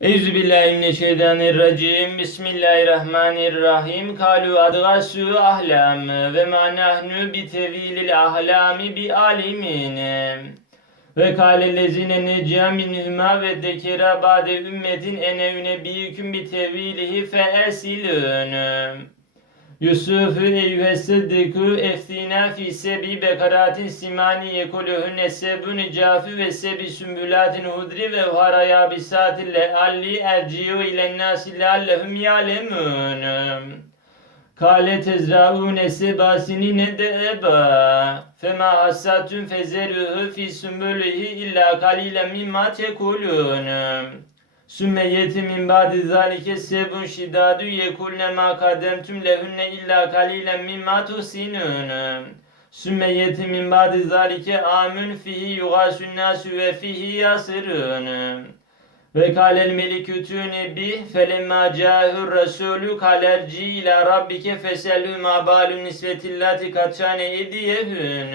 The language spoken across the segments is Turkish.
Euzubillahimineşşeytanirracim. Bismillahirrahmanirrahim. Kalu adgasu ahlam ve ma nahnu bi tevilil ahlami bi alimin. Ve kâlellezine necâ minhuma ve dekera ba'de ümmetin ene ünebiyüküm bi tevilihi fe esilün. Yusuf eyyühesseddiku eftina fi sebi bekaratin simani yekuluhunne sebun cafi ve sebi sümbülatin hudri ve haraya bisatin lealli erciyu ilen nasi leallehum yalemun. Kale tezraune seba sinine de eba. Fema hassatun fezeruhu fi sümbülühi illa kalilen mimma. Sümme yeti min ba'di zalike sebun şidadu yekulne ma kademtum lehunne illa kalilen mimma tusinun. Sümme yeti min ba'di zalike amün fihi yugasun nasu ve fihi yasirun. Ve kâlel melikü tûne bih felemma câhur rasûlü kalerci ila rabbike feselhü ma balun nisvetillati kaçane ediyehün.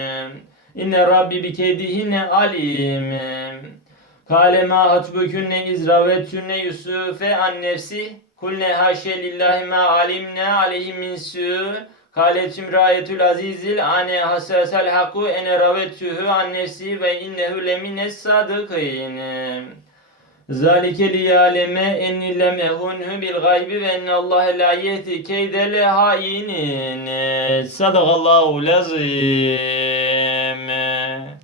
İnne rabbi bi keydihinne alim. Kâle ma hatbükünne izravettünne Yusuf'e an nefsi kulne haşe lillahi ma alimne aleyhi min sû Kâlet imrayetül azizil ane hassasel haku ene ravettühü an nefsi ve innehu lemine sadıkîn. Zalike liyaleme enni lem ehunhu bil gaybi ve enne Allah la yehdi keydel hainin. Sadakallahu lazim.